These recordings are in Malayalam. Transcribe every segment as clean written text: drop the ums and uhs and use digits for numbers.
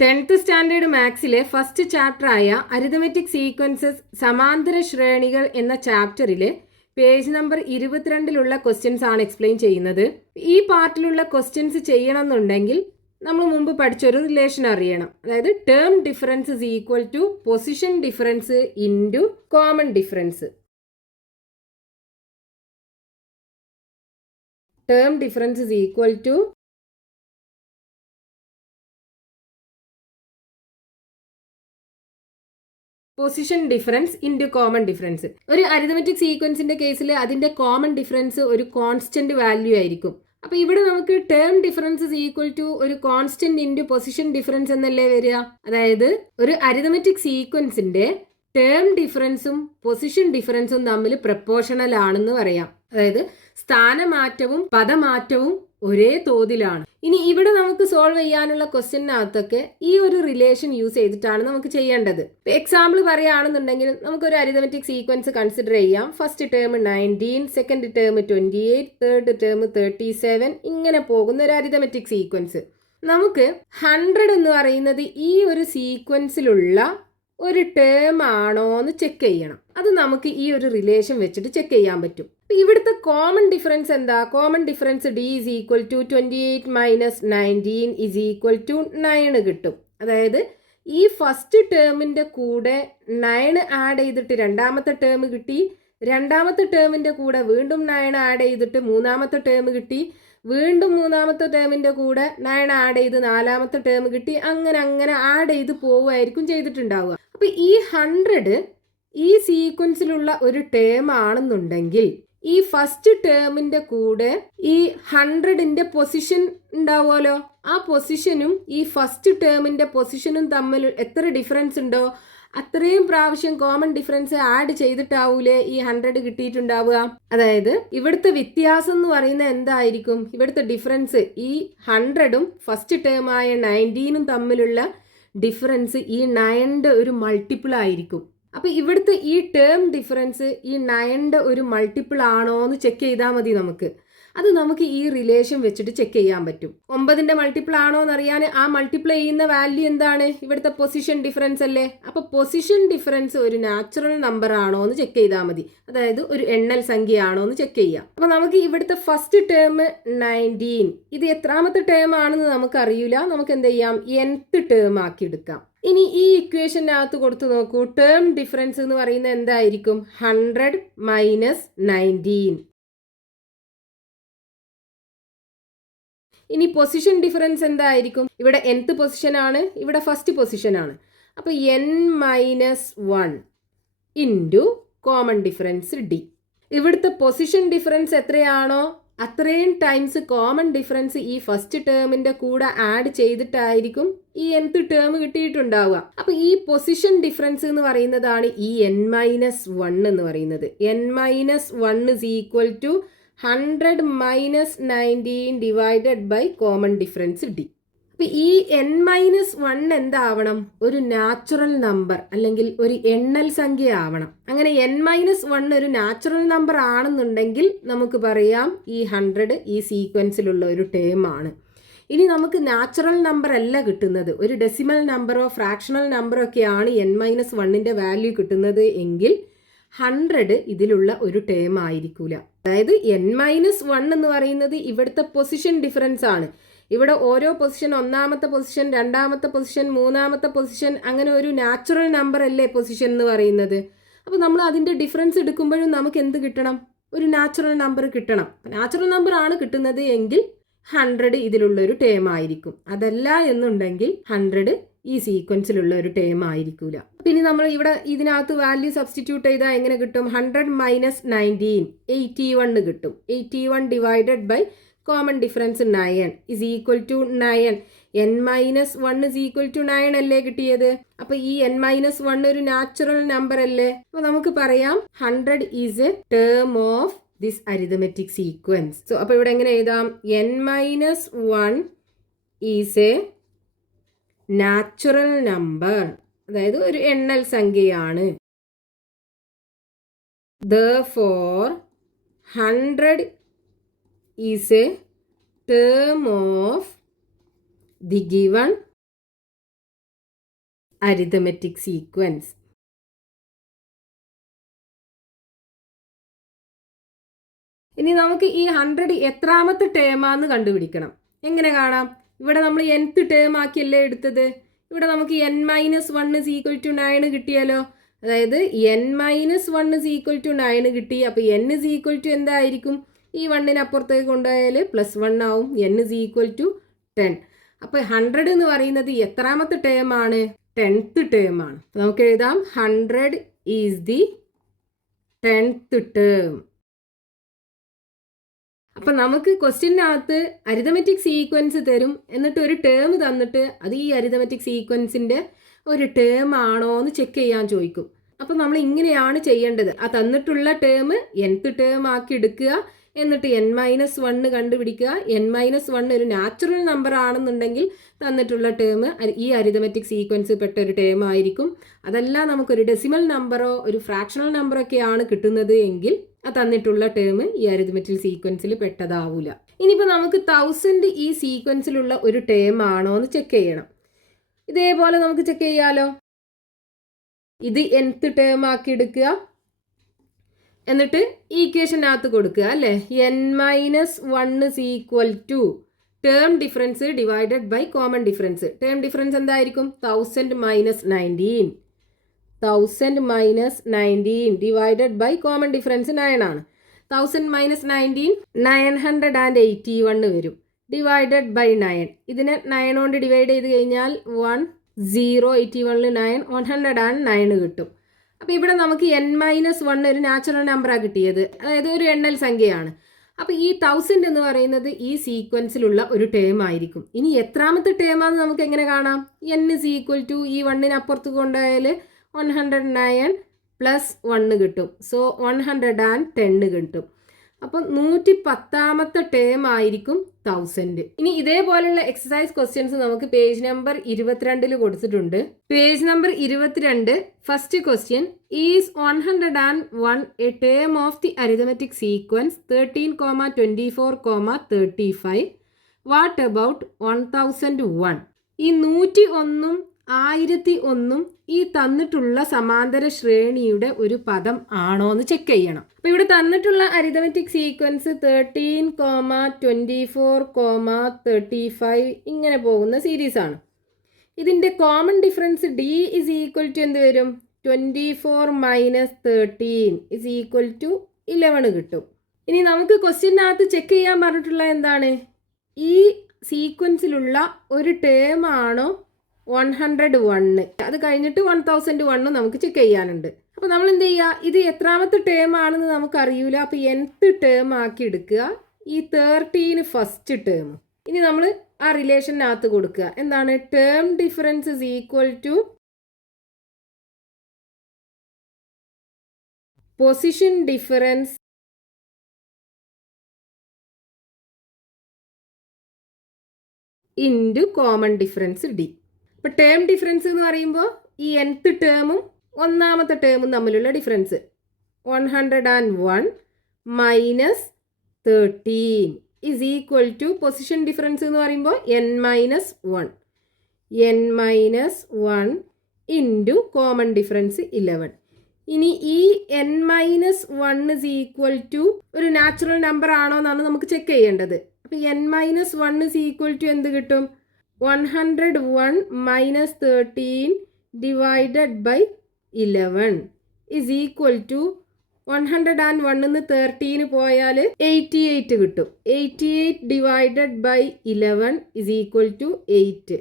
10th സ്റ്റാൻഡേർഡ് മാത്സിലെ ഫസ്റ്റ് ചാപ്റ്ററായ അരിതമെറ്റിക് സീക്വൻസസ് സമാന്തര ശ്രേണികൾ എന്ന ചാപ്റ്ററിലെ പേജ് നമ്പർ 22 ക്വസ്റ്റ്യൻസ് ആണ് എക്സ്പ്ലെയിൻ ചെയ്യുന്നത്. ഈ പാർട്ടിലുള്ള ക്വസ്റ്റ്യൻസ് ചെയ്യണമെന്നുണ്ടെങ്കിൽ നമ്മൾ മുമ്പ് പഠിച്ചൊരു റിലേഷൻ അറിയണം. അതായത് term difference is equal to position difference into common difference. Term difference is equal to position difference into common difference. ഒരു അരിതമെറ്റിക് സീക്വൻസിന്റെ കേസിൽ അതിന്റെ കോമൺ ഡിഫറൻസ് ഒരു കോൺസ്റ്റന്റ് വാല്യൂ ആയിരിക്കും. അപ്പൊ ഇവിടെ നമുക്ക് term difference is equal to ഒരു കോൺസ്റ്റന്റ് ഇൻറ്റു പൊസിഷൻ ഡിഫറൻസ് എന്നല്ലേ വരിക. അതായത് ഒരു അരിതമെറ്റിക് സീക്വൻസിന്റെ ടേം ഡിഫറൻസും പൊസിഷൻ ഡിഫറൻസും തമ്മിൽ പ്രപ്പോർഷണൽ ആണെന്ന് പറയാം. അതായത് സ്ഥാനമാറ്റവും പദമാറ്റവും ഒരേ തോതിലാണ്. ഇനി ഇവിടെ നമുക്ക് സോൾവ് ചെയ്യാനുള്ള ക്വസ്റ്റ്യനകത്തൊക്കെ ഈ ഒരു റിലേഷൻ യൂസ് ചെയ്തിട്ടാണ് നമുക്ക് ചെയ്യേണ്ടത്. എക്സാമ്പിൾ പറയുകയാണെന്നുണ്ടെങ്കിൽ നമുക്കൊരു അരിതമെറ്റിക് സീക്വൻസ് കൺസിഡർ ചെയ്യാം. First term 19, second term 28, third term 37, ഇങ്ങനെ പോകുന്ന ഒരു അരിതമെറ്റിക് സീക്വൻസ്. നമുക്ക് 100 എന്ന് പറയുന്നത് ഈ ഒരു സീക്വൻസിലുള്ള ഒരു ടേം ആണോ എന്ന് ചെക്ക് ചെയ്യണം. അത് നമുക്ക് ഈ ഒരു റിലേഷൻ വെച്ചിട്ട് ചെക്ക് ചെയ്യാൻ പറ്റും. ഇവിടുത്തെ കോമൺ ഡിഫറൻസ് എന്താ? Common difference d is equal to 28 minus 19 is equal to 9 കിട്ടും. അതായത് ഈ ഫസ്റ്റ് ടേമിന്റെ കൂടെ 9 ആഡ് ചെയ്തിട്ട് രണ്ടാമത്തെ ടേം കിട്ടി, രണ്ടാമത്തെ ടേമിന്റെ കൂടെ വീണ്ടും 9 ആഡ് ചെയ്തിട്ട് മൂന്നാമത്തെ ടേം കിട്ടി, വീണ്ടും മൂന്നാമത്തെ ടേമിന്റെ കൂടെ 9 ആഡ് ചെയ്ത് നാലാമത്തെ ടേം കിട്ടി, അങ്ങനെ അങ്ങനെ ആഡ് ചെയ്ത് പോവുമായിരിക്കും ചെയ്തിട്ടുണ്ടാവുക. അപ്പൊ ഈ 100 ഈ സീക്വൻസിലുള്ള ഒരു ടേം ആണെന്നുണ്ടെങ്കിൽ ഈ ഫസ്റ്റ് ടേമിന്റെ കൂടെ ഈ 100ന്റെ പൊസിഷൻ ഉണ്ടാവുമല്ലോ, ആ പൊസിഷനും ഈ ഫസ്റ്റ് ടേമിന്റെ പൊസിഷനും തമ്മിൽ എത്ര ഡിഫറൻസ് ഉണ്ടോ അത്രയും പ്രാവശ്യം കോമൺ ഡിഫറൻസ് ആഡ് ചെയ്തിട്ടാവൂലേ ഈ 100 കിട്ടിയിട്ടുണ്ടാവുക. അതായത് ഇവിടുത്തെ വ്യത്യാസം എന്ന് പറയുന്നത് എന്തായിരിക്കും? ഇവിടുത്തെ ഡിഫറൻസ് ഈ 100ഉം ഫസ്റ്റ് ടേമായ 19ഉം തമ്മിലുള്ള ഡിഫറൻസ് ഈ 9ന്റെ ഒരു മൾട്ടിപ്പിൾ ആയിരിക്കും. അപ്പൊ ഇവിടുത്തെ ഈ ടേം ഡിഫറൻസ് ഈ 9ന്റെ ഒരു മൾട്ടിപ്പിൾ ആണോ എന്ന് ചെക്ക് ചെയ്താൽ മതി നമുക്ക്. അത് നമുക്ക് ഈ റിലേഷൻ വെച്ചിട്ട് ചെക്ക് ചെയ്യാൻ പറ്റും. 9ന്റെ മൾട്ടിപ്പിൾ ആണോ എന്നറിയാൻ ആ മൾട്ടിപ്ലൈ ചെയ്യുന്ന വാല്യൂ എന്താണ്? ഇവിടുത്തെ പൊസിഷൻ ഡിഫറൻസ് അല്ലേ. അപ്പൊ പൊസിഷൻ ഡിഫറൻസ് ഒരു നാച്ചുറൽ നമ്പർ ആണോ എന്ന് ചെക്ക് ചെയ്താൽ മതി. അതായത് ഒരു എണ്ണൽ സംഖ്യ ആണോ എന്ന് ചെക്ക് ചെയ്യാം. അപ്പൊ നമുക്ക് ഇവിടുത്തെ ഫസ്റ്റ് ടേം 19, ഇത് എത്രാമത്തെ ടേം ആണെന്ന് നമുക്ക് അറിയില്ല. നമുക്ക് എന്ത് ചെയ്യാം? nth ടേം ആക്കി എടുക്കാം. ഇനി ഈ ഇക്വേഷനകത്ത് കൊടുത്തു നോക്കൂ. ടേം ഡിഫറൻസ് എന്ന് പറയുന്നത് എന്തായിരിക്കും? 100 മൈനസ് 19. ഇനി പൊസിഷൻ ഡിഫറൻസ് എന്തായിരിക്കും? ഇവിടെ nth പൊസിഷൻ ആണ്, ഇവിടെ ഫസ്റ്റ് പൊസിഷൻ ആണ്. അപ്പൊ n minus 1 into common difference d. ഇവിടുത്തെ പൊസിഷൻ ഡിഫറൻസ് എത്രയാണോ അത്രയും ടൈംസ് കോമൺ ഡിഫറൻസ് ഈ ഫസ്റ്റ് ടേമിന്റെ കൂടെ ആഡ് ചെയ്തിട്ടായിരിക്കും ഈ nth ടേം കിട്ടിയിട്ടുണ്ടാവുക. അപ്പൊ ഈ പൊസിഷൻ ഡിഫറൻസ് എന്ന് പറയുന്നതാണ് ഈ n മൈനസ് 1 എന്ന് പറയുന്നത്. n minus 1 is equal to 100 minus 19 divided by common difference d. അപ്പൊ ഈ n മൈനസ് 1 എന്താവണം? ഒരു നാച്ചുറൽ നമ്പർ അല്ലെങ്കിൽ ഒരു എണ്ണൽ സംഖ്യ ആവണം. അങ്ങനെ n മൈനസ് 1 ഒരു നാച്ചുറൽ നമ്പർ ആണെന്നുണ്ടെങ്കിൽ നമുക്ക് പറയാം ഈ 100 ഈ സീക്വൻസിലുള്ള ഒരു ടേം ആണ്. ഇനി നമുക്ക് നാച്ചുറൽ നമ്പർ അല്ല കിട്ടുന്നത്, ഒരു ഡെസിമൽ നമ്പറോ ഫ്രാക്ഷണൽ നമ്പറോ ഒക്കെയാണ് n മൈനസ് 1ന്റെ വാല്യൂ കിട്ടുന്നത് എങ്കിൽ 100 ഇതിലുള്ള ഒരു ടേം ആയിരിക്കൂല. അതായത് n മൈനസ് 1 എന്ന് പറയുന്നത് ഇവിടുത്തെ പൊസിഷൻ ഡിഫറൻസ് ആണ്. ഇവിടെ ഓരോ പൊസിഷൻ, ഒന്നാമത്തെ പൊസിഷൻ, രണ്ടാമത്തെ പൊസിഷൻ, മൂന്നാമത്തെ പൊസിഷൻ, അങ്ങനെ ഒരു നാച്ചുറൽ നമ്പർ അല്ലേ പൊസിഷൻ എന്ന് പറയുന്നത്. അപ്പോൾ നമ്മൾ അതിൻ്റെ ഡിഫറൻസ് എടുക്കുമ്പോഴും നമുക്ക് എന്ത് കിട്ടണം? ഒരു നാച്ചുറൽ നമ്പർ കിട്ടണം. നാച്ചുറൽ നമ്പർ ആണ് കിട്ടുന്നത് എങ്കിൽ 100 ഇതിലുള്ള ഒരു ടേം ആയിരിക്കും. അതല്ല എന്നുണ്ടെങ്കിൽ 100 ഈ സീക്വൻസിലുള്ള ഒരു ടേം ആയിരിക്കൂല. പിന്നെ നമ്മൾ ഇവിടെ ഇതിനകത്ത് വാല്യൂ സബ്സ്റ്റിറ്റ്യൂട്ട് ചെയ്താൽ എങ്ങനെ കിട്ടും? 100 മൈനസ് 19 81 കിട്ടും. 81 divided by common difference 9 is equal to 9. n minus 1 is equal to 9 അല്ലേ കിട്ടിയത്. അപ്പൊ ഈ n മൈനസ് 1 ഒരു നാച്ചുറൽ നമ്പർ അല്ലേ. അപ്പൊ നമുക്ക് പറയാം 100 is A term of this arithmetic sequence. So അപ്പൊ ഇവിടെ എങ്ങനെ എഴുതാം? n minus 1 is A natural number, അതായത് ഒരു എണ്ണൽ സംഖ്യയാണ്. Therefore 100 is a term of the given arithmetic sequence. ഇനി നമുക്ക് ഈ 100 എത്രാമത്തെ ടേമാന്ന് കണ്ടുപിടിക്കണം. എങ്ങനെ കാണാം? ഇവിടെ നമ്മൾ nth ടേം ആക്കിയല്ലേ എടുത്തത്. ഇവിടെ നമുക്ക് n-1 is equal to 9 കിട്ടിയാലോ. അതായത് n-1 is equal to 9 കിട്ടി. അപ്പോൾ n is equal to എന്തായിരിക്കും? ഈ 1നെ അപ്പുറത്തേക്ക് കൊണ്ടുപോയാൽ +1 ആവും. n is equal to 10. അപ്പോൾ 100 എന്ന് പറയുന്നത് എത്രാമത്തെ ടേം ആണ്? 10th ടേം ആണ്. നമുക്ക് എഴുതാം 100 is the 10th ടേം. അപ്പം നമുക്ക് ക്വസ്റ്റ്യനകത്ത് അരിതമെറ്റിക് സീക്വൻസ് തരും, എന്നിട്ട് ഒരു ടേം തന്നിട്ട് അത് ഈ അരിതമെറ്റിക് സീക്വൻസിൻ്റെ ഒരു ടേം ആണോ എന്ന് ചെക്ക് ചെയ്യാൻ ചോദിക്കും. അപ്പം നമ്മൾ ഇങ്ങനെയാണ് ചെയ്യേണ്ടത്. ആ തന്നിട്ടുള്ള ടേം nth ടേം ആക്കി എടുക്കുക, എന്നിട്ട് n-1 കണ്ടുപിടിക്കുക. n-1 ഒരു നാച്ചുറൽ നമ്പർ ആണെന്നുണ്ടെങ്കിൽ തന്നിട്ടുള്ള ടേം ഈ അരിതമെറ്റിക് സീക്വൻസ് പെട്ട ഒരു ടേം ആയിരിക്കും. അതല്ല നമുക്കൊരു ഡെസിമൽ നമ്പറോ ഒരു ഫ്രാക്ഷണൽ നമ്പറൊക്കെയാണ് കിട്ടുന്നത് എങ്കിൽ ആ തന്നിട്ടുള്ള ടേം ഈ അരിതമെറ്റിക് സീക്വൻസിൽ പെട്ടതാവൂല. ഇനിയിപ്പോൾ നമുക്ക് 1000 ഈ സീക്വൻസിലുള്ള ഒരു ടേം ആണോ എന്ന് ചെക്ക് ചെയ്യണം. ഇതേപോലെ നമുക്ക് ചെക്ക് ചെയ്യാലോ. ഇത് nth ടേം ആക്കി എടുക്കുക, എന്നിട്ട് ഈക്വേഷനകത്ത് കൊടുക്കുക അല്ലേ. n-1 is equal to term difference divided by common difference. Term difference എന്തായിരിക്കും? 1000 - 19. 1000 - 19 ഡിവൈഡഡ് ബൈ കോമൺ ഡിഫറൻസ് 9 ആണ്. 1000 - 19 981 വരും. Divided by 9. ഇതിനെ 9 കൊണ്ട് ഡിവൈഡ് ചെയ്ത് കഴിഞ്ഞാൽ 1081 9 109 കിട്ടും. അപ്പോൾ ഇവിടെ നമുക്ക് n-1 ഒരു നാച്ചുറൽ നമ്പറാണ് കിട്ടിയത്, അതായത് ഒരു എണ്ണൽ സംഖ്യയാണ്. അപ്പോൾ ഈ 1000 എന്ന് പറയുന്നത് ഈ സീക്വൻസിലുള്ള ഒരു ടേം ആയിരിക്കും. ഇനി എത്രാമത്തെ ടേമാണെന്ന് നമുക്ക് എങ്ങനെ കാണാം? n is equal to ഈ 1നെ അപ്പുറത്ത് കൊണ്ടുപോയാൽ 109 + 1 കിട്ടും. സോ 110 കിട്ടും. അപ്പം 110ാമത്തെ ടേം ആയിരിക്കും 1000. ഇനി ഇതേപോലുള്ള എക്സസൈസ് ക്വസ്റ്റ്യൻസ് നമുക്ക് പേജ് നമ്പർ 22 കൊടുത്തിട്ടുണ്ട്. Page number 22 first question, is 101 A term of the arithmetic sequence 13, 24, 35? What about 1001? ഈ 101ഉം 1001ഉം ഈ തന്നിട്ടുള്ള സമാന്തര ശ്രേണിയുടെ ഒരു പദം ആണോ എന്ന് ചെക്ക് ചെയ്യണം. അപ്പോൾ ഇവിടെ തന്നിട്ടുള്ള അരിതമെറ്റിക് സീക്വൻസ് 13, 24, 35 ഇങ്ങനെ പോകുന്ന സീരീസ് ആണ്. ഇതിൻ്റെ common difference d is equal to എന്ത് വരും? 24 - 13 is equal to 11 കിട്ടും. ഇനി നമുക്ക് ക്വസ്റ്റ്യനകത്ത് ചെക്ക് ചെയ്യാൻ പറഞ്ഞിട്ടുള്ള എന്താണ്? ഈ സീക്വൻസിലുള്ള ഒരു ടേം ആണോ 101? അത് കഴിഞ്ഞിട്ട് 1001 നമുക്ക് ചെക്ക് ചെയ്യാനുണ്ട്. അപ്പോൾ നമ്മൾ എന്ത് ചെയ്യുക? ഇത് എത്രാമത്തെ ടേം ആണെന്ന് നമുക്ക് അറിയൂല. അപ്പോൾ nth ടേം ആക്കി എടുക്കുക. ഈ 13 ഫസ്റ്റ് ടേം. ഇനി നമ്മൾ ആ റിലേഷനകത്ത് കൊടുക്കുക. എന്താണ്? Term difference is equal to position difference into common difference d. ഇപ്പോൾ ടേം ഡിഫറൻസ് എന്ന് പറയുമ്പോൾ ഈ nth ടേമും ഒന്നാമത്തെ ടേമും തമ്മിലുള്ള difference 101 - 13 is equal to position difference എന്ന് പറയുമ്പോൾ n-1 ഇൻറ്റു കോമൺ ഡിഫറൻസ് 11. ഇനി ഈ n-1 is equal to ഒരു നാച്ചുറൽ നമ്പർ ആണോ എന്നാണ് നമുക്ക് ചെക്ക് ചെയ്യേണ്ടത്. അപ്പോൾ n-1 is equal to എന്ത് കിട്ടും? 101 - 13 divided by 11 is equal to 101 13 പോയാൽ 88 കിട്ടും. 88 divided by 11 is equal to 8.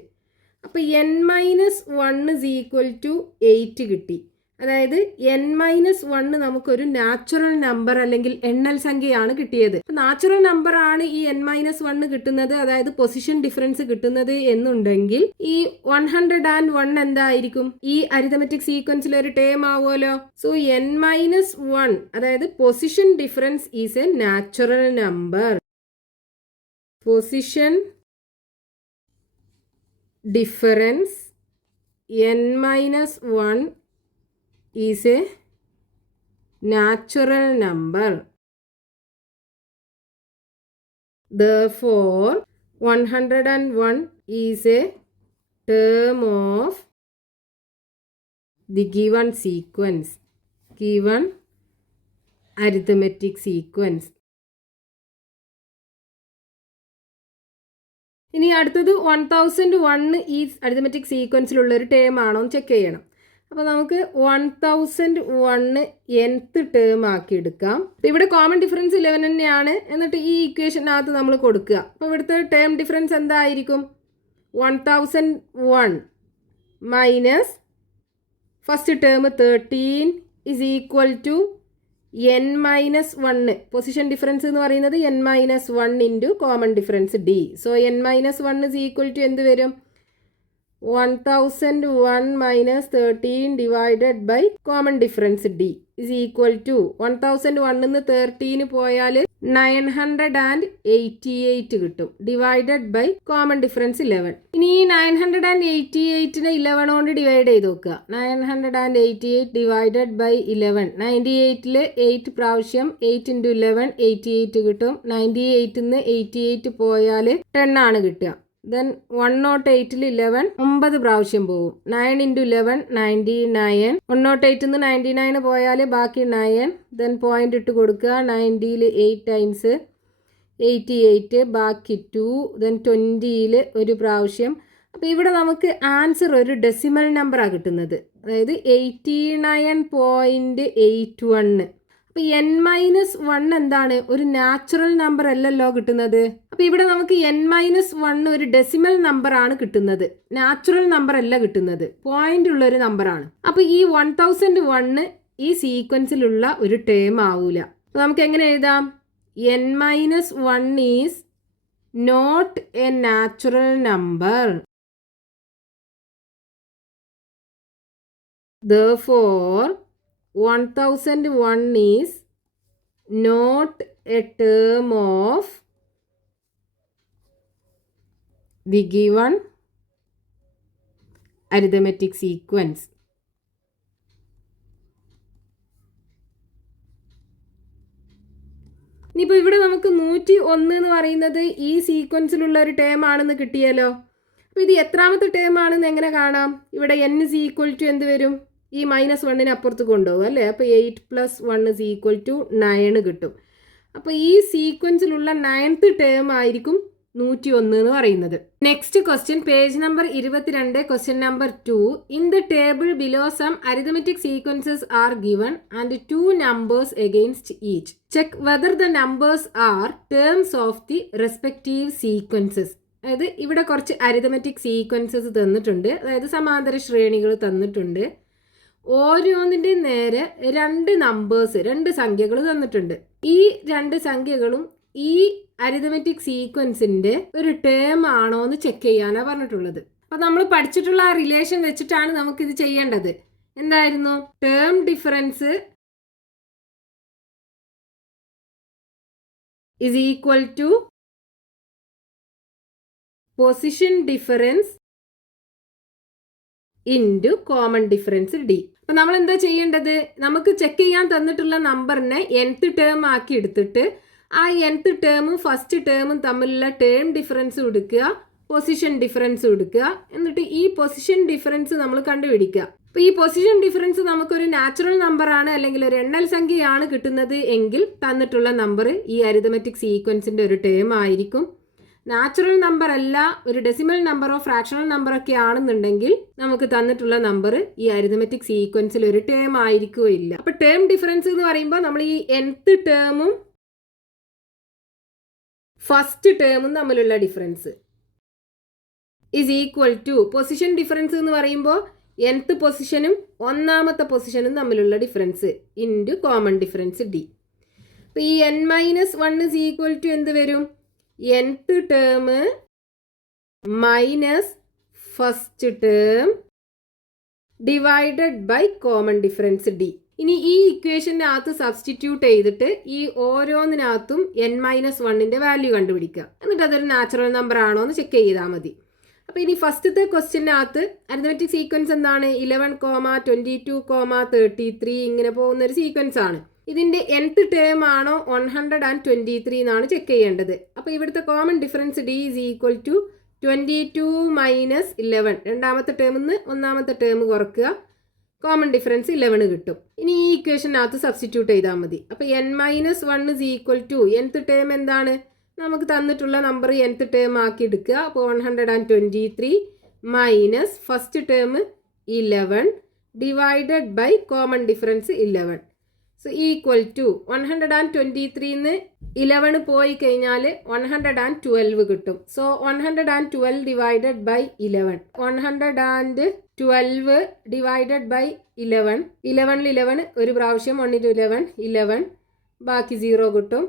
അപ്പോൾ n-1 is equal to 8 കിട്ടി. അതായത് n-1 നമുക്കൊരു നാച്ചുറൽ നമ്പർ അല്ലെങ്കിൽ എണ്ണൽ സംഖ്യയാണ് കിട്ടിയത്. നാച്ചുറൽ നമ്പർ ആണ് ഈ n-1 കിട്ടുന്നത്, അതായത് പൊസിഷൻ ഡിഫറൻസ് കിട്ടുന്നത് എന്നുണ്ടെങ്കിൽ ഈ 101 എന്തായിരിക്കും? ഈ അരിതമെറ്റിക് സീക്വൻസിൽ ഒരു ടേം ആവുമല്ലോ. സോ n-1 അതായത് position difference is A natural number. Position difference n-1 is a natural number. Therefore, 101 is a term of the given sequence, given arithmetic sequence. ഇനി അടുത്തത് 1001 ഈ അരിത്തമെറ്റിക് സീക്വൻസിലുള്ളൊരു ടേം ആണോ എന്ന് ചെക്ക് ചെയ്യണം. അപ്പോൾ നമുക്ക് 1001 nth ടേം ആക്കി എടുക്കാം. ഇവിടെ കോമൺ ഡിഫറൻസ് 11 തന്നെയാണ്. എന്നിട്ട് ഈ ഇക്വേഷനകത്ത് നമ്മൾ കൊടുക്കുക. അപ്പോൾ ഇവിടുത്തെ ടേം ഡിഫറൻസ് എന്തായിരിക്കും? 1001 minus first term 13 is equal to n minus 1. Position difference എന്ന് പറയുന്നത് n minus 1 into common difference d. So n minus 1 is equal to എന്ത് വരും? 1001 minus 13 divided by common difference d is equal to 1001 നിന്ന് 13 പോയാൽ 988 കിട്ടും, ഡിവൈഡഡ് ബൈ കോമൺ ഡിഫറൻസ് 11. ഇനി ഈ 988നെ 11 കൊണ്ട് ഡിവൈഡ് ചെയ്ത് നോക്കുക. 988 ഡിവൈഡഡ് ബൈ 11, 98ൽ 8 പ്രാവശ്യം 8 ഇൻറ്റു 11 88 കിട്ടും. 98 നിന്ന് 88 പോയാൽ 10 ആണ് കിട്ടുക. ദെൻ 108ൽ 11 9 പ്രാവശ്യം പോകും. 9 ഇൻറ്റു 11 99. 108 നിന്ന് 99 പോയാൽ ബാക്കി 9. ദെൻ പോയിന്റ് ഇട്ട് കൊടുക്കുക. 90ൽ 8 ടൈംസ് 88, ബാക്കി 2. ദെൻ 20ൽ ഒരു പ്രാവശ്യം. അപ്പോൾ ഇവിടെ നമുക്ക് ആൻസർ ഒരു ഡെസിമൽ നമ്പറാണ് കിട്ടുന്നത്, അതായത് 89.81. അപ്പോൾ n മൈനസ് 1 എന്താണ്? ഒരു നാച്ചുറൽ നമ്പർ അല്ലല്ലോ കിട്ടുന്നത്. അപ്പോൾ ഇവിടെ നമുക്ക് n മൈനസ് 1 ഒരു ഡെസിമൽ നമ്പർ ആണ് കിട്ടുന്നത്, നാച്ചുറൽ നമ്പർ അല്ല കിട്ടുന്നത്, പോയിന്റ് ഉള്ളൊരു നമ്പറാണ്. അപ്പോൾ ഈ 1001 ഈ സീക്വൻസിലുള്ള ഒരു ടേം ആവൂല. അപ്പോൾ നമുക്ക് എങ്ങനെ എഴുതാം? n minus 1 is not a natural number. Therefore 1001 is not a term of the given arithmetic sequence. ഇനിയിപ്പോൾ ഇവിടെ നമുക്ക് 101 എന്ന് പറയുന്നത് ഈ സീക്വൻസിലുള്ള ഒരു ടേം ആണെന്ന് കിട്ടിയല്ലോ. അപ്പോൾ ഇത് എത്രാമത്തെ ടേം ആണെന്ന് എങ്ങനെ കാണാം? ഇവിടെ n is equal to എന്ത് വരും? ഈ -1 അപ്പുറത്ത് കൊണ്ടുപോകും അല്ലേ. അപ്പോൾ 8 + 1 is equal to 9 കിട്ടും. അപ്പോൾ ഈ സീക്വൻസിലുള്ള 9th ടേം ആയിരിക്കും 101 എന്ന് പറയുന്നത്. Next question, page number 22, question number 2. In the table below some arithmetic sequences are given and 2 numbers against each. Check whether the numbers are terms of the respective sequences. അതായത് ഇവിടെ കുറച്ച് അരിത്തമെറ്റിക് സീക്വൻസസ് തന്നിട്ടുണ്ട്, അതായത് സമാന്തര ശ്രേണികൾ തന്നിട്ടുണ്ട്. ഓരോന്നിൻ്റെ നേരെ 2 നമ്പേഴ്സ്, 2 സംഖ്യകൾ തന്നിട്ടുണ്ട്. ഈ 2 സംഖ്യകളും ഈ അരിത്തമെറ്റിക് സീക്വൻസിൻ്റെ ഒരു ടേം ആണോ എന്ന് ചെക്ക് ചെയ്യാനാണ് പറഞ്ഞിട്ടുള്ളത്. അപ്പോൾ നമ്മൾ പഠിച്ചിട്ടുള്ള ആ റിലേഷൻ വെച്ചിട്ടാണ് നമുക്കിത് ചെയ്യേണ്ടത്. എന്തായിരുന്നു? Term difference is equal to position difference into common difference d. അപ്പം നമ്മൾ എന്താ ചെയ്യേണ്ടത്? നമുക്ക് ചെക്ക് ചെയ്യാൻ തന്നിട്ടുള്ള നമ്പറിനെ nth ടേം ആക്കി എടുത്തിട്ട് ആ nth ടേമും ഫസ്റ്റ് ടേമും തമ്മിലുള്ള ടേം ഡിഫറൻസ് എടുക്കുക, പൊസിഷൻ ഡിഫറൻസ് എടുക്കുക. എന്നിട്ട് ഈ പൊസിഷൻ ഡിഫറൻസ് നമ്മൾ കണ്ടുപിടിക്കുക. അപ്പോൾ ഈ പൊസിഷൻ ഡിഫറൻസ് നമുക്കൊരു നാച്ചുറൽ നമ്പറാണ് അല്ലെങ്കിൽ ഒരു എണ്ണൽ സംഖ്യയാണ് കിട്ടുന്നത് എങ്കിൽ തന്നിട്ടുള്ള നമ്പർ ഈ അരിത്തമെറ്റിക് സീക്വൻസിൻ്റെ ഒരു ടേം ആയിരിക്കും. നാച്ചുറൽ നമ്പർ അല്ല, ഒരു ഡെസിമൽ നമ്പറോ ഫ്രാക്ഷണൽ നമ്പറൊക്കെ ആണെന്നുണ്ടെങ്കിൽ നമുക്ക് തന്നിട്ടുള്ള നമ്പർ ഈ അരിത്തമെറ്റിക് സീക്വൻസിൽ ഒരു ടേം ആയിരിക്കുകയില്ല. അപ്പോൾ ടേം ഡിഫറൻസ് എന്ന് പറയുമ്പോൾ നമ്മൾ ഈ nth ടേമും ഫസ്റ്റ് ടേമും തമ്മിലുള്ള difference is equal to position difference എന്ന് പറയുമ്പോൾ nth പൊസിഷനും ഒന്നാമത്തെ പൊസിഷനും തമ്മിലുള്ള difference into common difference d. അപ്പോൾ ഈ n-1 ഇസ് ഈക്വൽ ടു എന്ത് വരും? nth term minus first term divided by common difference d. ഇനി ഈ ഇക്വേഷനകത്ത് സബ്സ്റ്റിറ്റ്യൂട്ട് ചെയ്തിട്ട് ഈ ഓരോന്നിനകത്തും n-1ന്റെ വാല്യൂ കണ്ടുപിടിക്കുക. എന്നിട്ട് അതൊരു നാച്ചുറൽ നമ്പർ ആണോ എന്ന് ചെക്ക് ചെയ്താൽ മതി. അപ്പോൾ ഇനി ഫസ്റ്റത്തെ ക്വസ്റ്റ്യനകത്ത് അരിത്തമെറ്റിക് സീക്വൻസ് എന്താണ്? 11,22,33 ഇങ്ങനെ പോകുന്നൊരു സീക്വൻസ് ആണ്. ഇതിൻ്റെ nth ടേം ആണോ 123 എന്നാണ് ചെക്ക് ചെയ്യേണ്ടത്. അപ്പോൾ ഇവിടുത്തെ common difference d is equal to 22 - 11. രണ്ടാമത്തെ ടേമിൽ നിന്ന് ഒന്നാമത്തെ ടേം കുറക്കുക. കോമൺ ഡിഫറൻസ് 11 കിട്ടും. ഇനി ഈ ഇക്വേഷനകത്ത് സബ്സ്റ്റിറ്റ്യൂട്ട് ചെയ്താൽ മതി. അപ്പോൾ n-1 is equal to nth term എന്താണ്? നമുക്ക് തന്നിട്ടുള്ള നമ്പർ nth ടേം ആക്കി എടുക്കുക. അപ്പോൾ 123 minus first term 11 divided by common difference 11. So equal to 123ന്ന് 11 പോയി കഴിഞ്ഞാൽ 112 കിട്ടും. So 112 divided by 11. 112 divided by 11. 11ൽ 11 ഒരു പ്രാവശ്യം 1 into 11 11 ബാക്കി 0 കിട്ടും.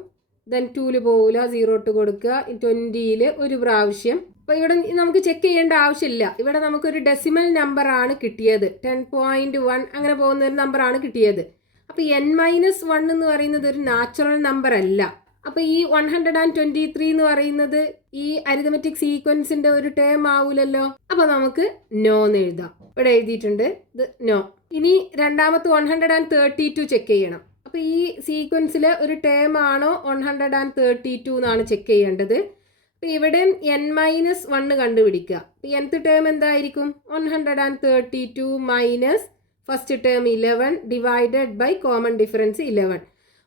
ദെൻ 2ൽ പോകില്ല, 0 ഇട്ട് കൊടുക്കുക. 20ൽ ഒരു പ്രാവശ്യം. അപ്പോൾ ഇവിടെ നമുക്ക് ചെക്ക് ചെയ്യേണ്ട ആവശ്യമില്ല. ഇവിടെ നമുക്കൊരു ഡെസിമൽ നമ്പറാണ് കിട്ടിയത്. 10.1 അങ്ങനെ പോകുന്ന ഒരു നമ്പറാണ് കിട്ടിയത്. അപ്പോൾ n-1 എന്ന് പറയുന്നത് ഒരു നാച്ചുറൽ നമ്പർ അല്ല. അപ്പോൾ ഈ 123 എന്ന് പറയുന്നത് ഈ അരിതമെറ്റിക് സീക്വൻസിന്റെ ഒരു ടേം ആവൂലല്ലോ. അപ്പോൾ നമുക്ക് നോ എന്ന് എഴുതാം. ഇവിടെ എഴുതിയിട്ടുണ്ട് ഇത് നോ. ഇനി രണ്ടാമത്തെ 132 ചെക്ക് ചെയ്യണം. അപ്പോൾ ഈ സീക്വൻസിലെ ഒരു ടേം ആണോ 132 എന്നാണ് ചെക്ക് ചെയ്യേണ്ടത്. അപ്പോൾ ഇവിടെ n-1 കണ്ടുപിടിക്കുക. അപ്പോൾ nth ടേം എന്തായിരിക്കും? 132 minus first term 11 divided by common difference 11.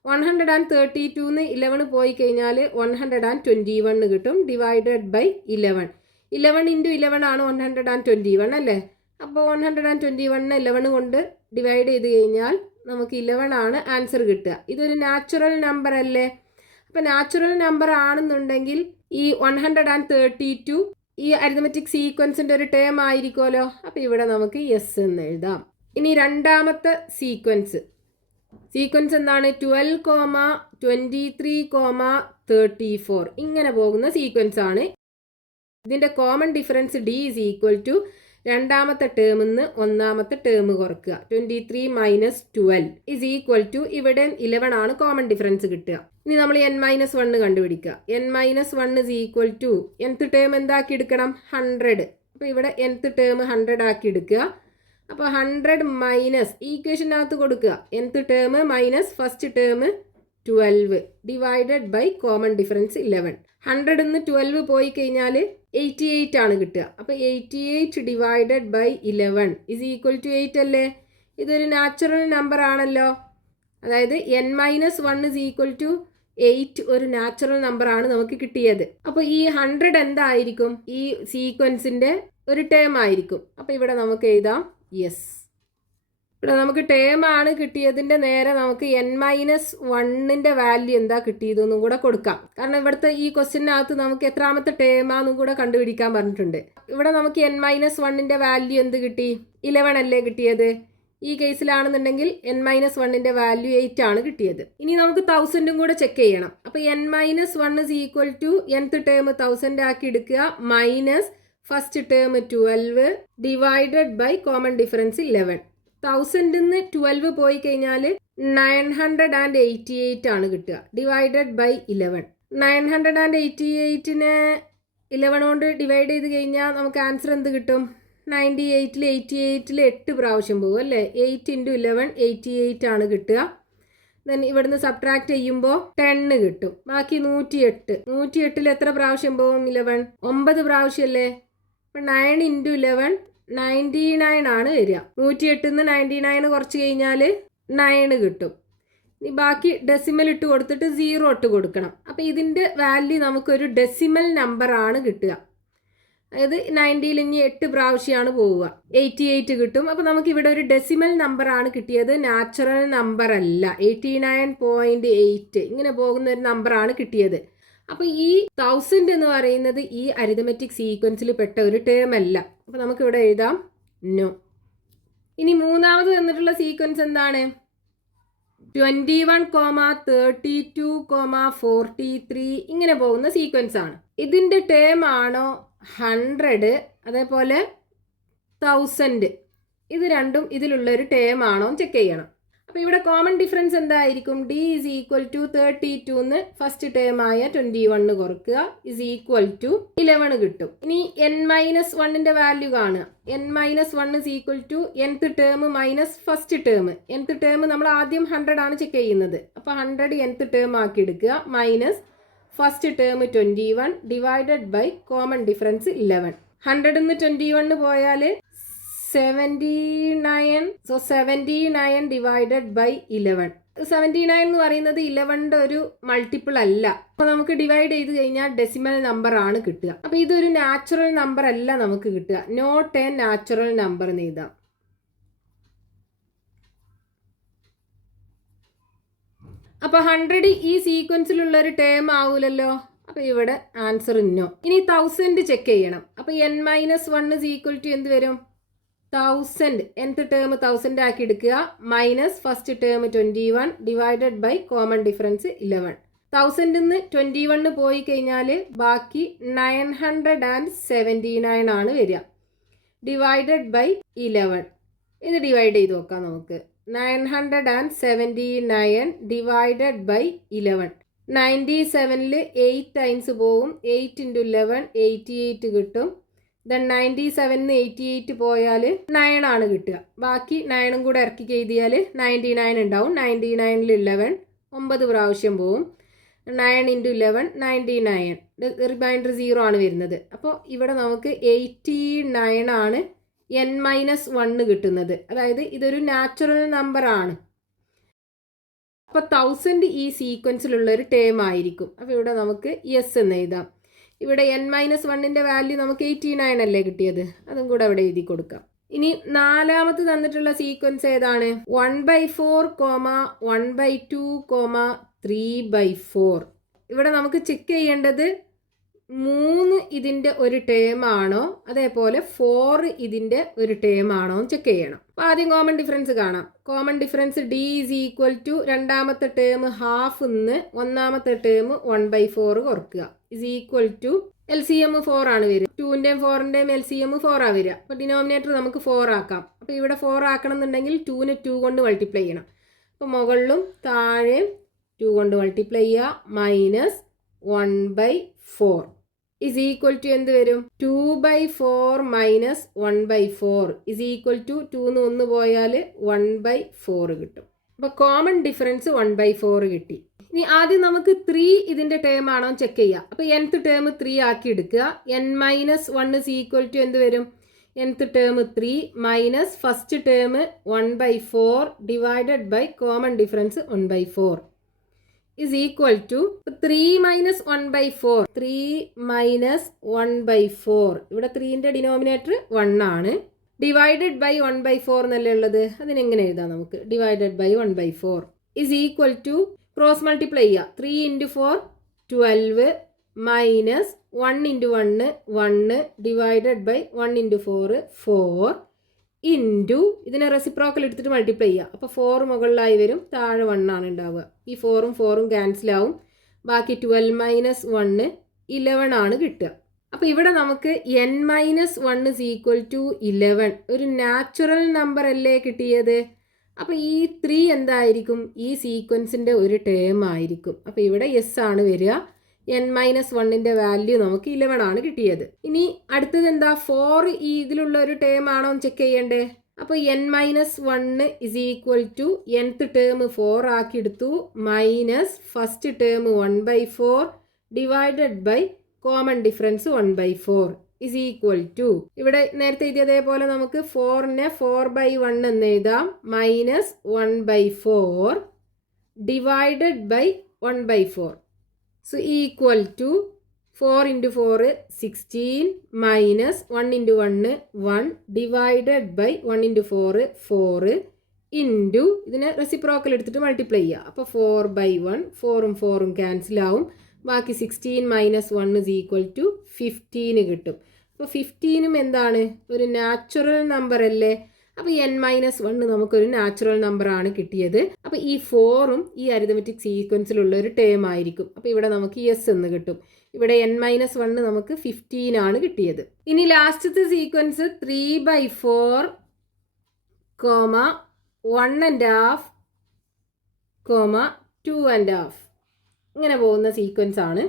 132ന്ന് 11 പോയി കഴിഞ്ഞാൽ 121 കിട്ടും ഡിവൈഡഡ് ബൈ 11. 11 into 11 ആണ് 121 അല്ലേ? അപ്പോൾ 121 11 കൊണ്ട് ഡിവൈഡ് ചെയ്ത് കഴിഞ്ഞാൽ നമുക്ക് 11 ആണ് ആൻസർ കിട്ടുക. ഇതൊരു നാച്ചുറൽ നമ്പർ അല്ലേ? അപ്പോൾ നാച്ചുറൽ നമ്പർ ആണെന്നുണ്ടെങ്കിൽ ഈ 132 ഈ അരിതമെറ്റിക് സീക്വൻസിൻ്റെ ഒരു ടേം ആയിരിക്കുമല്ലോ. അപ്പോൾ ഇവിടെ നമുക്ക് യെസ് എന്ന് എഴുതാം. ഇനി രണ്ടാമത്തെ സീക്വൻസ് എന്താണ്? 12,23,34 ഇങ്ങനെ പോകുന്ന സീക്വൻസ് ആണ്. ഇതിൻ്റെ common difference d is equal to രണ്ടാമത്തെ ടേമിൽ നിന്ന് ഒന്നാമത്തെ ടേം കുറക്കുക. 23 മൈനസ് 12 is equal to ഇവിടെ 11 ആണ് കോമൺ ഡിഫറൻസ് കിട്ടുക. ഇനി നമ്മൾ n-1 കണ്ടുപിടിക്കുക. n-1 is equal to nth term എന്താക്കി എടുക്കണം? 100. അപ്പോൾ ഇവിടെ nth ടേം 100 ആക്കി എടുക്കുക. അപ്പോൾ 100 മൈനസ് ഈ ഇക്വേഷനകത്ത് കൊടുക്കുക. nth term minus first term 12 divided by common difference 11. 100ന്ന് 12 പോയി കഴിഞ്ഞാൽ 88 ആണ് കിട്ടുക. അപ്പോൾ 88 divided by 11 is equal to 8 അല്ലേ? ഇതൊരു നാച്ചുറൽ നമ്പർ ആണല്ലോ. അതായത് n-1 ഇസ് ഈക്വൽ ടു 8 ഒരു നാച്ചുറൽ നമ്പർ ആണ് നമുക്ക് കിട്ടിയത്. അപ്പോൾ ഈ 100 എന്തായിരിക്കും? ഈ സീക്വൻസിൻ്റെ ഒരു ടേം ആയിരിക്കും. അപ്പോൾ ഇവിടെ നമുക്ക് എഴുതാം യെസ്. ഇവിടെ നമുക്ക് ടേം ആണ് കിട്ടിയതിൻ്റെ നേരെ നമുക്ക് n-1ൻ്റെ വാല്യൂ എന്താ കിട്ടിയതെന്നും കൂടെ കൊടുക്കാം. കാരണം ഇവിടുത്തെ ഈ ക്വസ്റ്റ്യനകത്ത് നമുക്ക് എത്രാമത്തെ ടേമാന്നും കൂടെ കണ്ടുപിടിക്കാൻ പറഞ്ഞിട്ടുണ്ട്. ഇവിടെ നമുക്ക് n-1ൻ്റെ വാല്യൂ എന്ത് കിട്ടി? 11 അല്ലേ കിട്ടിയത്? ഈ കേസിലാണെന്നുണ്ടെങ്കിൽ n-1ൻ്റെ വാല്യൂ 8 ആണ് കിട്ടിയത്. ഇനി നമുക്ക് 1000 കൂടെ ചെക്ക് ചെയ്യണം. അപ്പോൾ n-1 is equal to nth term 1000 ആക്കി എടുക്കുക minus first term 12 divided by common difference 11. 1000ന്ന് 12 പോയി കഴിഞ്ഞാൽ 988 ആണ് കിട്ടുക ഡിവൈഡഡ് ബൈ 11. 988നെ 11 കൊണ്ട് ഡിവൈഡ് ചെയ്ത് കഴിഞ്ഞാൽ നമുക്ക് ആൻസർ എന്ത് കിട്ടും? 98ൽ 8 പ്രാവശ്യം പോകും അല്ലേ? 8 into 11 88 ആണ് കിട്ടുക. ദെൻ ഇവിടുന്ന് സബ്ട്രാക്ട് ചെയ്യുമ്പോൾ 10 കിട്ടും. ബാക്കി 108. 108ൽ എത്ര പ്രാവശ്യം പോകും? 11 9 പ്രാവശ്യമല്ലേ? അപ്പം 9 into 11 99 ആണ് വരിക. 108ന്ന് 99 കുറച്ച് കഴിഞ്ഞാൽ 9 കിട്ടും. ഇനി ബാക്കി ഡെസിമൽ ഇട്ട് കൊടുത്തിട്ട് 0 ഇട്ട് കൊടുക്കണം. അപ്പോൾ ഇതിൻ്റെ വാല്യൂ നമുക്കൊരു ഡെസിമൽ നമ്പറാണ് കിട്ടുക. അതായത് 90ൽ ഇനി 8 പ്രാവശ്യമാണ് പോവുക. 88 കിട്ടും. അപ്പോൾ നമുക്ക് ഇവിടെ ഒരു ഡെസിമൽ നമ്പറാണ് കിട്ടിയത്, നാച്ചുറൽ നമ്പർ അല്ല. 89.8 ഇങ്ങനെ പോകുന്ന ഒരു നമ്പറാണ് കിട്ടിയത്. അപ്പോൾ ഈ 1000 എന്ന് പറയുന്നത് ഈ അരിതമെറ്റിക് സീക്വൻസിൽ പെട്ട ഒരു ടേം അല്ല. അപ്പോൾ നമുക്കിവിടെ എഴുതാം നോ. ഇനി മൂന്നാമത് തന്നിട്ടുള്ള സീക്വൻസ് എന്താണ്? 21,32,43 ഇങ്ങനെ പോകുന്ന സീക്വൻസ് ആണ്. ഇതിൻ്റെ ടേം ആണോ 100 അതേപോലെ 1000 ഇത് രണ്ടും ഇതിലുള്ള ഒരു ടേം ആണോ ചെക്ക് ചെയ്യണം. അപ്പോൾ ഇവിടെ കോമൺ ഡിഫറൻസ് എന്തായിരിക്കും? d is equal to 32ന്ന് ഫസ്റ്റ് ടേം ആയ 21 കുറക്കുക is equal to 11 കിട്ടും. ഇനി n-1ൻ്റെ വാല്യൂ കാണുക. n-1 is equal to nth term minus first term. nth term നമ്മൾ ആദ്യം 100 ആണ് ചെക്ക് ചെയ്യുന്നത്. അപ്പോൾ 100 nth ടേം ആക്കി എടുക്കുക minus first term 21 divided by common difference 11. 100ന്ന് 21 പോയാൽ 79. So 79 divided by 11. 79 എന്ന് പറയുന്നത് 11ന്റെ ഒരു മൾട്ടിപ്പിൾ അല്ല. അപ്പൊ നമുക്ക് ഡിവൈഡ് ചെയ്ത് കഴിഞ്ഞാൽ ഡെസിമൽ നമ്പർ ആണ് കിട്ടുക. അപ്പൊ ഇതൊരു നാച്ചുറൽ നമ്പർ അല്ല നമുക്ക് കിട്ടുക. നോട്ട് എ നാച്ചുറൽ നമ്പർ എന്ന് എഴുതാം. അപ്പൊ 100 ഈ സീക്വൻസിലുള്ള ഒരു ടേം ആവൂലല്ലോ. അപ്പൊ ഇവിടെ ആൻസർ നോ. ഇനി 1000 ചെക്ക് ചെയ്യണം. അപ്പൊ n-1 is equal to എന്ത് വരും? 1000. nth ടേം 1000 ആക്കി എടുക്കുക. Minus first term 21 divided by common difference 11. 1000 നിന്ന് 21 പോയി കഴിഞ്ഞാൽ ബാക്കി 979 ആണ് വരിക. Divided by 11. ഇത് ഡിവൈഡ് ചെയ്ത് നോക്കാം നമുക്ക്. 979 ഡിവൈഡഡ് ബൈ 11. 97ൽ 8 ടൈംസ് പോവും. 8 × 11 88 കിട്ടും. ദെൻ 97ന്ന് 88 പോയാൽ 9 ആണ് കിട്ടുക. ബാക്കി 9ഉം കൂടെ ഇറക്കി എഴുതിയാൽ 99 ഉണ്ടാവും. 99ൽ 11 9 പ്രാവശ്യം പോവും. 9 × 11 99. റിമൈൻഡർ 0 ആണ് വരുന്നത്. അപ്പോൾ ഇവിടെ നമുക്ക് 89 ആണ് n-1 കിട്ടുന്നത്. അതായത് ഇതൊരു നാച്ചുറൽ നമ്പർ ആണ്. അപ്പോൾ 1000 ഈ സീക്വൻസിലുള്ള ഒരു ടേം ആയിരിക്കും. അപ്പോൾ ഇവിടെ നമുക്ക് യെസ് എന്ന് എഴുതാം. ഇവിടെ n-1ന്റെ വാല്യൂ നമുക്ക് 89 അല്ലേ കിട്ടിയത്. അതും കൂടെ അവിടെ എഴുതി കൊടുക്കാം. ഇനി നാലാമത് തന്നിട്ടുള്ള സീക്വൻസ് ഏതാണ്? 1/4, 1/2, 3/4. ഇവിടെ നമുക്ക് ചെക്ക് ചെയ്യേണ്ടത് 3 ഇതിൻ്റെ ഒരു ടേം ആണോ അതേപോലെ 4 ഇതിൻ്റെ ഒരു ടേം ആണോ ചെക്ക് ചെയ്യണം. അപ്പോൾ ആദ്യം കോമൺ ഡിഫറൻസ് കാണാം. Common difference d is equal to രണ്ടാമത്തെ ടേം ഹാഫ് നിന്ന് ഒന്നാമത്തെ ടേം 1/4 കുറക്കുക is equal to LCM 4 ആണ് വരിക. 2ന്റെയും 4ന്റെയും LCM 4 ആ വരിക. അപ്പോൾ ഡിനോമിനേറ്റർ നമുക്ക് 4 ആക്കാം. അപ്പോൾ ഇവിടെ 4 ആക്കണം എന്നുണ്ടെങ്കിൽ 2നെ 2 കൊണ്ട് മൾട്ടിപ്ലൈ ചെയ്യണം. അപ്പോൾ മുകളിലും താഴെയും 2 കൊണ്ട് മൾട്ടിപ്ലൈ ചെയ്യുക. മൈനസ് 1/4 is equal to എന്ത് വരും? 2/4 മൈനസ് 1/4 is equal to 2ന്ന് 1 പോയാൽ 1/4 കിട്ടും. അപ്പോൾ കോമൺ ഡിഫറൻസ് 1/4 കിട്ടി. ഇനി ആദ്യം നമുക്ക് 3 ഇതിൻ്റെ ടേം ആണോ ചെക്ക് ചെയ്യുക. അപ്പോൾ nth ടേം 3 ആക്കി എടുക്കുക. n-1 is equal to എന്ത് വരും? nth term 3 minus first term 1/4 divided by common difference 1/4 is equal to 3 minus 1/4. 3 minus 1/4. ഇവിടെ 3ന്റെ ഡിനോമിനേറ്റർ 1 ആണ്. ഡിവൈഡഡ് ബൈ 1/4 എന്നല്ലേ ഉള്ളത്. അതിനെങ്ങനെ എഴുതാം നമുക്ക്? Divided by 1/4 is equal to cross multiply ചെയ്യുക. 3 × 4 12 മൈനസ് 1 × 1 1 ഡിവൈഡഡ് ബൈ 1 × 4 4 ഇൻറ്റു ഇതിനെ റെസിപ്രോക്കൽ എടുത്തിട്ട് മൾട്ടിപ്ലൈ ചെയ്യുക. അപ്പോൾ 4 മുകളിലായി വരും. താഴെ 1 ആണ് ഉണ്ടാവുക. ഈ 4ഉം 4ഉം ക്യാൻസൽ ആവും. ബാക്കി 12 മൈനസ് 1 11 ആണ് കിട്ടുക. അപ്പോൾ ഇവിടെ നമുക്ക് n-1 is equal to 11 ഒരു നാച്ചുറൽ നമ്പർ അല്ലേ കിട്ടിയത്. അപ്പോൾ ഈ 3 എന്തായിരിക്കും? ഈ സീക്വൻസിൻ്റെ ഒരു ടേം ആയിരിക്കും. അപ്പോൾ ഇവിടെ യെസ് ആണ് വരിക. n-1ന്റെ വാല്യൂ നമുക്ക് 11 ആണ് കിട്ടിയത്. ഇനി അടുത്തത് എന്താ? 4 ഈ ഇതിലുള്ള ഒരു ടേം ആണോ എന്ന് ചെക്ക് ചെയ്യണ്ടേ. അപ്പോൾ n-1 is equal to nth term 4 ആക്കി എടുത്തു minus first term 1/4 divided by common difference 1/4 is equal to ഇവിടെ നേരത്തെ എഴുതിയതേപോലെ നമുക്ക് 4നെ 4/1 എന്ന് എഴുതാം. Minus 1/4 divided by 1/4 so equal to 4 × 4 16 minus 1 × 1 1 divided by 1 × 4 4 into ഇതിനെ റെസിപ്രോക്കൽ എടുത്തിട്ട് മൾട്ടിപ്ലൈ ചെയ്യുക. അപ്പോൾ 4/1 4ഉം 4ഉം ക്യാൻസൽ ആവും. ബാക്കി 16 മൈനസ് 1 is equal to 15 കിട്ടും. അപ്പോൾ 15ഉം എന്താണ്? ഒരു നാച്ചുറൽ നമ്പർ അല്ലേ. അപ്പോൾ n-1 നമുക്കൊരു നാച്ചുറൽ നമ്പർ ആണ് കിട്ടിയത്. അപ്പോൾ ഈ 4ഉം ഈ അരിതമെറ്റിക് സീക്വൻസിലുള്ള ഒരു ടേം ആയിരിക്കും. അപ്പോൾ ഇവിടെ നമുക്ക് യെസ് എന്ന് കിട്ടും. ഇവിടെ n-1 നമുക്ക് 15 ആണ് കിട്ടിയത്. ഇനി ലാസ്റ്റത്തെ സീക്വൻസ് 3/4, 1.5, 2.5 ഇങ്ങനെ പോകുന്ന സീക്വൻസ് ആണ്.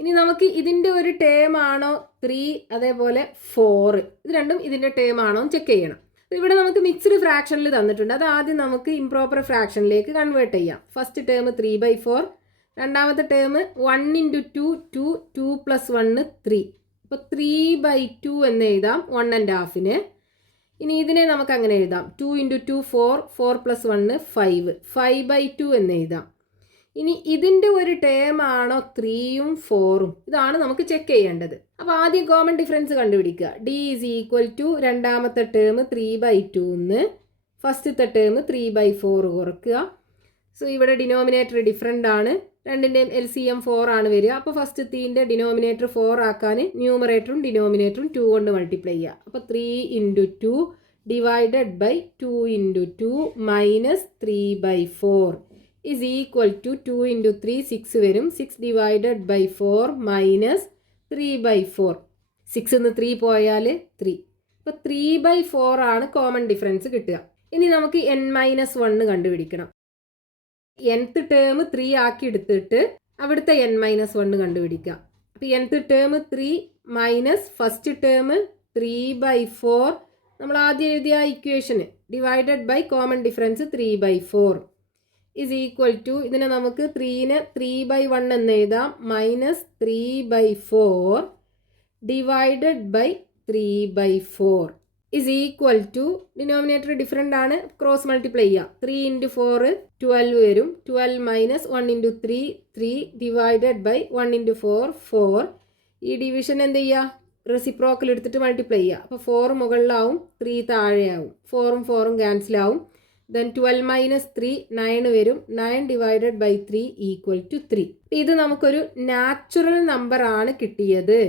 ഇനി നമുക്ക് ഇതിൻ്റെ ഒരു ടേം ആണോ 3 അതേപോലെ 4 ഇത് രണ്ടും ഇതിൻ്റെ ടേം ആണോ ചെക്ക് ചെയ്യണം. ഇവിടെ നമുക്ക് മിക്സ്ഡ് ഫ്രാക്ഷനിൽ തന്നിട്ടുണ്ട്. അത് ആദ്യം നമുക്ക് ഇംപ്രോപ്പർ ഫ്രാക്ഷനിലേക്ക് കൺവേർട്ട് ചെയ്യാം. ഫസ്റ്റ് ടേം 3/4, രണ്ടാമത്തെ ടേം 1 × 2 2 2 + 1 3. അപ്പോൾ 3/2 എന്ന് എഴുതാം 1.5ന്. ഇനി ഇതിനെ നമുക്ക് അങ്ങനെ എഴുതാം. 2 × 2 4, 4 + 1 5, 5/2 എന്ന് എഴുതാം. ഇനി ഇതിൻ്റെ ഒരു ടേം ആണോ 3ഉം 4ഉം, ഇതാണ് നമുക്ക് ചെക്ക് ചെയ്യേണ്ടത്. അപ്പോൾ ആദ്യം കോമൺ ഡിഫറൻസ് കണ്ടുപിടിക്കുക. d = രണ്ടാമത്തെ ടേം 3/2 എന്ന്, ഫസ്റ്റത്തെ ടേം 3/4 കുറയ്ക്കുക. സോ ഇവിടെ ഡിനോമിനേറ്റർ ഡിഫറൻ്റ് ആണ്, രണ്ടിൻ്റെയും LCM 4 ആണ് വരിക. അപ്പോൾ ഫസ്റ്റ് 3ൻ്റെ ഡിനോമിനേറ്റർ 4 ആക്കാൻ ന്യൂമറേറ്ററും ഡിനോമിനേറ്ററും 2 കൊണ്ട് മൾട്ടിപ്ലൈ ചെയ്യുക. അപ്പോൾ 3 × 2 divided by 2 × 2 minus 3/4 is equal to 2 × 3 6 വരും. 6 ഡിവൈഡഡ് ബൈ 4 മൈനസ് 3/4. 6 ന്ന് 3 പോയാൽ 3. അപ്പോൾ 3/4 ആണ് കോമൺ ഡിഫറൻസ് കിട്ടുക. ഇനി നമുക്ക് n-1 കണ്ടുപിടിക്കണം. nth ടേം 3 ആക്കി എടുത്തിട്ട് അവിടുത്തെ n-1 കണ്ടുപിടിക്കുക. അപ്പോൾ nth term 3 minus first term 3/4, നമ്മൾ ആദ്യം എഴുതിയ ഇക്വേഷന് divided by common difference 3/4 is equal to, ഇതിനെ നമുക്ക് 3നെ 3/1 എന്ന് എഴുതാം, minus 3/4 divided by 3/4 is equal to, denominator different ആണ്, ക്രോസ് മൾട്ടിപ്ലൈ ചെയ്യുക. 3 × 4 12 വരും. 12 മൈനസ് 1 × 3 3 ഡിവൈഡഡ് ബൈ 1 × 4 4. ഈ ഡിവിഷൻ എന്ത് ചെയ്യുക, റെസിപ്രോക്കൽ എടുത്തിട്ട് മൾട്ടിപ്ലൈ ചെയ്യുക. അപ്പോൾ 4 മുകളിലാവും, 3 താഴെയാവും. 4ഉം 4ഉം ക്യാൻസലാവും. ദെൻ 12 മൈനസ് 3 9 വരും. 9 ഡിവൈഡഡ് ബൈ 3 = 3. ഇത് നമുക്കൊരു നാച്ചുറൽ നമ്പർ ആണ് കിട്ടിയത്.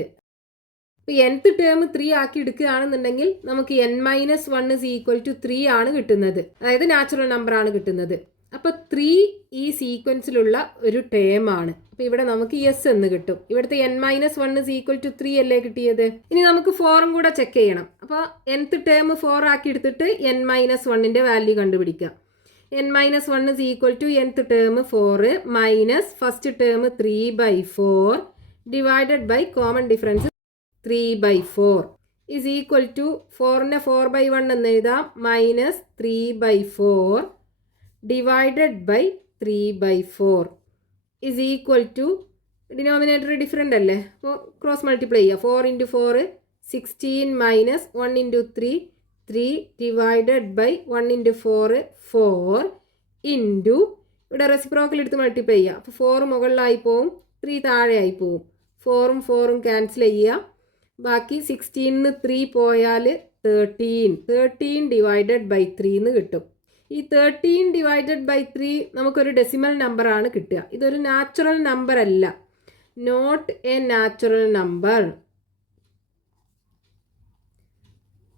ഇപ്പോൾ nth ടേം 3 ആക്കി എടുക്കുകയാണെന്നുണ്ടെങ്കിൽ നമുക്ക് n-1 = 3 ആണ് കിട്ടുന്നത്, അതായത് നാച്ചുറൽ നമ്പർ ആണ് കിട്ടുന്നത്. അപ്പോൾ 3 ഈ സീക്വൻസിലുള്ള ഒരു ടേം ആണ്. അപ്പോൾ ഇവിടെ നമുക്ക് യെസ് എന്ന് കിട്ടും. ഇവിടുത്തെ n-1 = 3 അല്ലേ കിട്ടിയത്. ഇനി നമുക്ക് 4ഉം കൂടെ ചെക്ക് ചെയ്യണം. അപ്പോൾ nth ടേം 4 ആക്കി എടുത്തിട്ട് n-1ൻ്റെ വാല്യൂ കണ്ടുപിടിക്കുക. n-1 = nth term 4 minus first term 3/4 divided by common difference 3/4 is equal to 4നെ 4/1 എന്ന് എഴുതാം, minus 3/4 divided by 3/4 is equal to, denominator different അല്ലേ, അപ്പോൾ ക്രോസ് മൾട്ടിപ്ലൈ ചെയ്യുക. 4 × 4 16 മൈനസ് 1 × 3 3 ഡിവൈഡഡ് ബൈ 1 × 4 4 ഇൻറ്റു, ഇവിടെ റെസിപ്രോക്കൽ എടുത്ത് മൾട്ടിപ്ലൈ ചെയ്യുക. അപ്പോൾ 4 മുകളിലായി പോവും, 3 താഴെയായി പോവും. 4ഉം 4ഉം ക്യാൻസൽ ചെയ്യുക. ബാക്കി 16 ന്ന് 3 പോയാൽ 13 ഡിവൈഡഡ് ബൈ 3 എന്ന് കിട്ടും. ഈ 13 ഡിവൈഡഡ് ബൈ 3 നമുക്കൊരു ഡെസിമൽ നമ്പർ ആണ് കിട്ടുക. ഇതൊരു നാച്ചുറൽ നമ്പർ അല്ല, നോട്ട് എ നാച്ചുറൽ നമ്പർ.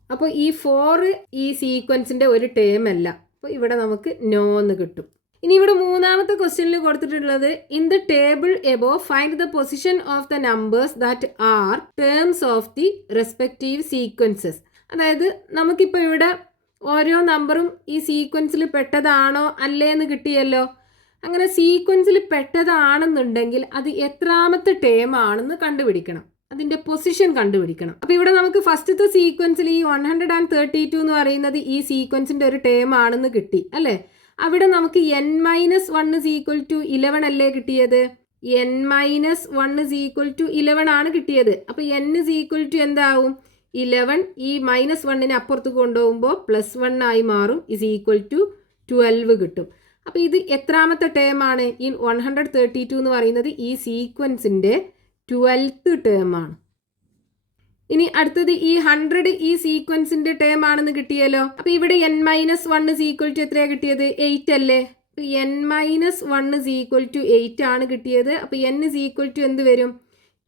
അപ്പോൾ ഈ 4 ഈ സീക്വൻസിൻ്റെ ഒരു ടേം അല്ല. അപ്പോൾ ഇവിടെ നമുക്ക് നോ എന്ന് കിട്ടും. ഇനി ഇവിടെ മൂന്നാമത്തെ ക്വസ്റ്റ്യനിൽ കൊടുത്തിട്ടുള്ളത്, in the table above find the position of the numbers that are terms of the respective sequences. അതായത് നമുക്കിപ്പോൾ ഇവിടെ ഓരോ നമ്പറും ഈ സീക്വൻസിൽ പെട്ടതാണോ അല്ലേ എന്ന് കിട്ടിയല്ലോ. അങ്ങനെ സീക്വൻസിൽ പെട്ടതാണെന്നുണ്ടെങ്കിൽ അത് എത്രാമത്തെ ടേം ആണെന്ന് കണ്ടുപിടിക്കണം, അതിൻ്റെ പൊസിഷൻ കണ്ടുപിടിക്കണം. അപ്പോൾ ഇവിടെ നമുക്ക് ഫസ്റ്റത്തെ സീക്വൻസിൽ ഈ 132 എന്ന് പറയുന്നത് ഈ സീക്വൻസിൻ്റെ ഒരു ടേം ആണെന്ന് കിട്ടി അല്ലേ. അവിടെ നമുക്ക് n-1 = 11 അല്ലേ കിട്ടിയത്. n-1 = 11 ആണ് കിട്ടിയത്. അപ്പോൾ n = എന്താവും, 11. ഈ -1നെ അപ്പുറത്ത് കൊണ്ടുപോകുമ്പോൾ +1 ആയി മാറും, = 12 കിട്ടും. അപ്പോൾ ഇത് എത്രാമത്തെ ടേം ആണ്, ഈ 132 എന്ന് പറയുന്നത് ഈ സീക്വൻസിൻ്റെ 12th ടേം ആണ്. ഇനി അടുത്തത് ഈ 100 ഈ സീക്വൻസിന്റെ ടേം ആണെന്ന് കിട്ടിയല്ലോ. അപ്പൊ ഇവിടെ n-1 = എത്രയാ കിട്ടിയത്, 8 അല്ലേ. അപ്പൊ n-1 = 8 ആണ് കിട്ടിയത്. അപ്പൊ n = എന്ത് വരും,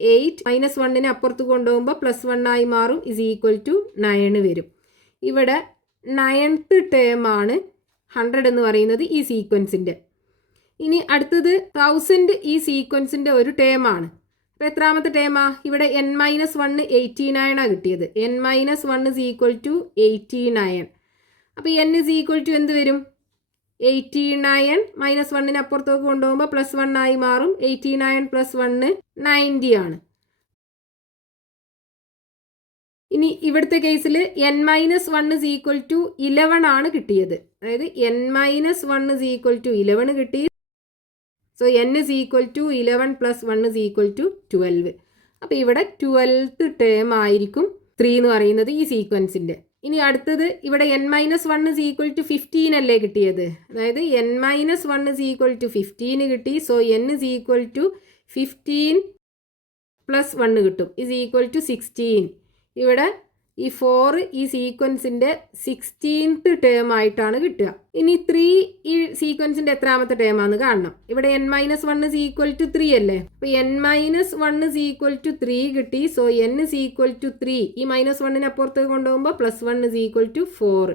8. -1നെ അപ്പുറത്ത് കൊണ്ടുപോകുമ്പോൾ +1 ആയി മാറും, = 9 വരും. ഇവിടെ 9th ടേം ആണ് 100 എന്ന് പറയുന്നത് ഈ സീക്വൻസിന്റെ. ഇനി അടുത്തത് 1000 ഈ സീക്വൻസിന്റെ ഒരു ടേം ആണ്. അപ്പോൾ എത്രാമത്തെ ടേമാ, ഇവിടെ n-1 89 ആണ് കിട്ടിയത്. n-1 = 89. അപ്പോൾ n = എന്ത് വരും, 89. -1നെ അപ്പുറത്തേക്ക് കൊണ്ടുപോകുമ്പോൾ +1 ആയി മാറും, 89 + 1 90 ആണ്. ഇനി ഇവിടുത്തെ കേസിൽ n-1 = 11 ആണ് കിട്ടിയത്. അതായത് n-1 = 11 കിട്ടി. So n = 11 + 1 = 12. അപ്പോൾ ഇവിടെ 12th ടേം ആയിരിക്കും 3 എന്ന് പറയുന്നത് ഈ സീക്വൻസിൻ്റെ. ഇനി അടുത്തത് ഇവിടെ n-1 is equal to 15 അല്ലേ കിട്ടിയത്. അതായത് n-1 is equal to 15 കിട്ടി. So n is equal to 15 plus 1 കിട്ടും is equal to 16. ഇവിടെ ഈ 4 ഈ സീക്വൻസിൻ്റെ 16th ടേം ആയിട്ടാണ് കിട്ടുക. ഇനി 3 ഈ സീക്വൻസിൻ്റെ എത്രാമത്തെ ടേം ആണെന്ന് കാണണം. ഇവിടെ n-1 is equal to 3 അല്ലേ. അപ്പോൾ n-1 is equal to 3 കിട്ടി. So n is equal to 3. ഈ -1 അപ്പുറത്തേക്ക് കൊണ്ടുപോകുമ്പോൾ +1 is equal to 4.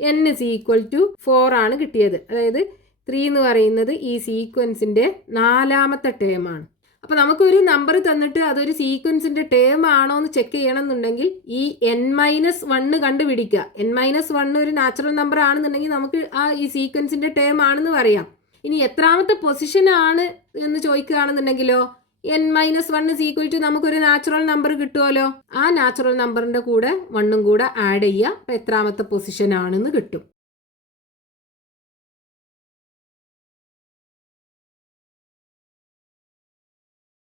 n is equal to 4 ആണ് കിട്ടിയത്. അതായത് 3 എന്ന് പറയുന്നത് ഈ സീക്വൻസിൻ്റെ 4ാമത്തെ ടേം ആണ്. അപ്പോൾ നമുക്കൊരു നമ്പർ തന്നിട്ട് അതൊരു സീക്വൻസിൻ്റെ ടേം ആണോ എന്ന് ചെക്ക് ചെയ്യണമെന്നുണ്ടെങ്കിൽ ഈ n-1 കണ്ടുപിടിക്കുക. n-1 ഒരു നാച്ചുറൽ നമ്പർ ആണെന്നുണ്ടെങ്കിൽ നമുക്ക് ഈ സീക്വൻസിൻ്റെ ടേം ആണെന്ന് പറയാം. ഇനി എത്രാമത്തെ പൊസിഷൻ ആണ് എന്ന് ചോദിക്കുകയാണെന്നുണ്ടെങ്കിലോ n-1 is equal to നമുക്കൊരു നാച്ചുറൽ നമ്പർ കിട്ടുമല്ലോ. ആ നാച്ചുറൽ നമ്പറിൻ്റെ കൂടെ 1 കൂടെ ആഡ് ചെയ്യുക. അപ്പോൾ എത്രാമത്തെ പൊസിഷൻ ആണെന്ന് കിട്ടും.